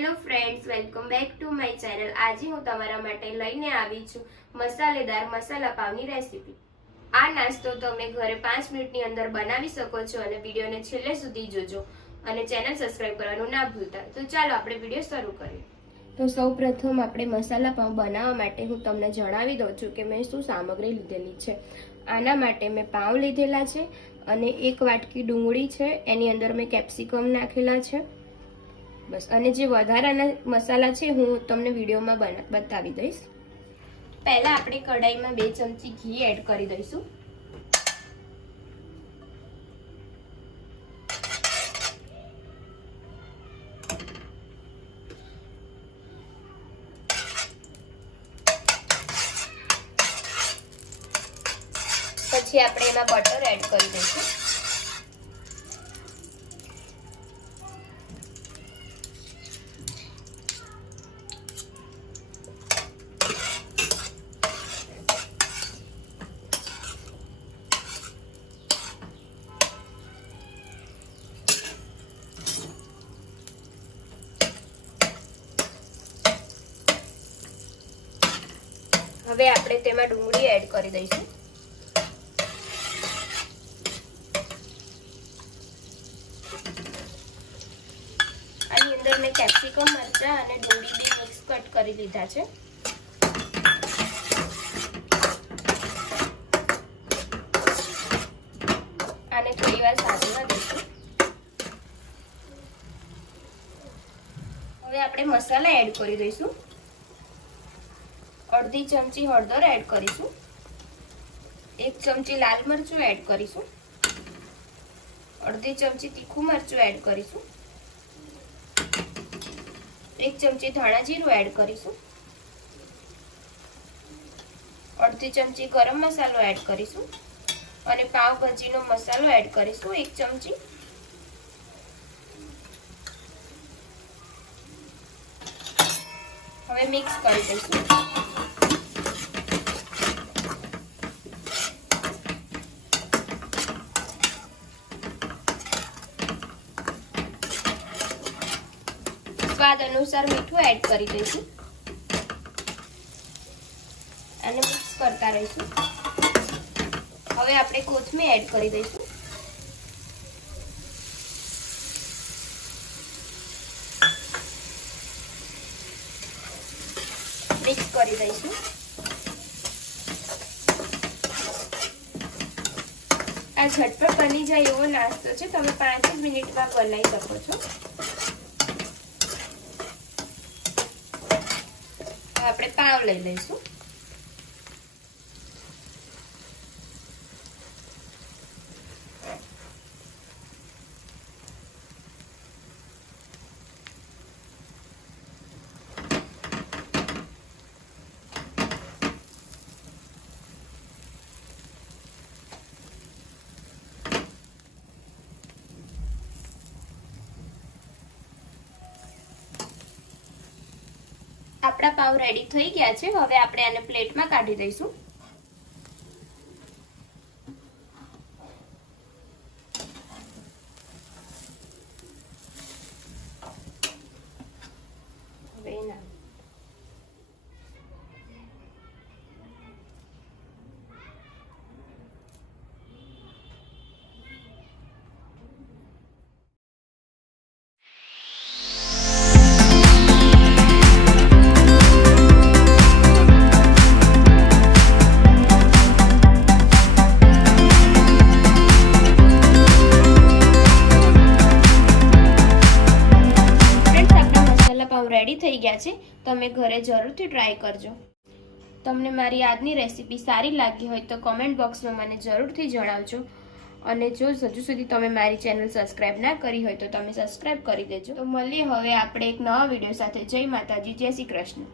Hello friends, welcome back to my channel. આજે હું તમારા માટે લઈને આવી છું મસાલેદાર મસાલા પાવની રેસીપી। આ નાસ્તો તમે ઘરે 5 મિનિટની અંદર બનાવી શકો છો અને વિડીયોને છેલ્લે સુધી જોજો અને ચેનલ સબસ્ક્રાઇબ કરવાનું ના ભૂલતા। તો ચાલો આપણે વિડીયો શરૂ કરીએ। તો સૌપ્રથમ આપણે મસાલા પાવ બનાવવા માટે હું તમને જણાવી દઉં છું કે મેં શું સામગ્રી લીધેલી છે। આના માટે મેં પાવ લીધેલા છે અને 1 વાટકી ડુંગળી છે, એની અંદર મેં કેપ્સિકમ નાખેલા છે બસ। અને જે વધારાના મસાલા છે હું તમને વિડીયોમાં બતાવી દઈશ। પહેલા આપણે કઢાઈમાં 2 ચમચી ઘી એડ કરી દઈશું। પછી આપણે એમાં બટર એડ કરી દઈશું। હવે આપણે તેમાં ડુંગળી એડ કરી દઈશું। આની અંદર મેં કેપ્સિકમ, મરચાં અને ડુંગળી બે મિક્સ કટ કરી લીધા છે। આને થોડી વાર સાંતળવા દઈશું। હવે આપણે મસાલા એડ કરી દઈશું। અડધી ચમચી હળદર એડ કરીશું, 1 ચમચી લાલ મરચું એડ કરીશું, અડધી ચમચી તીખું મરચું એડ કરીશું, 1 ચમચી ધાણા જીરું એડ કરીશું, અડધી ચમચી ગરમ મસાલો એડ કરીશું અને પાવભાજીનો મસાલો એડ કરીશું 1 ચમચી। હવે મિક્સ કરી દઈશું। સ્વાદ અનુસાર મીઠું એડ કરી દઈશું અને મિક્સ કરતા રહીશું। હવે આપણે કોથમીર એડ કરી દઈશું। મિક્સ કરી દઈશું। આ ઝટપટ બની જાય એવો નાસ્તો છે, તમે 5 જ મિનિટમાં બનાવી શકો છો। આપણે પાવ લઈ લઈશું। આપણા પાવ રેડી થઈ ગયા છે। હવે આપણે આને પ્લેટમાં કાઢી દઈશું। રેડી થઈ ગયા છે, તમે ઘરે જરૂરથી ટ્રાય કરજો। તમને મારી આજની રેસીપી સારી લાગી હોય તો કોમેન્ટ બોક્સમાં મને જરૂરથી જણાવજો અને જો હજુ સુધી તમે મારી ચેનલ સબસ્ક્રાઇબ ના કરી હોય તો તમે સબસ્ક્રાઇબ કરી દેજો। તો મળીએ હવે આપણે એક નવા વિડીયો સાથે। જય માતાજી, જય શ્રી કૃષ્ણ।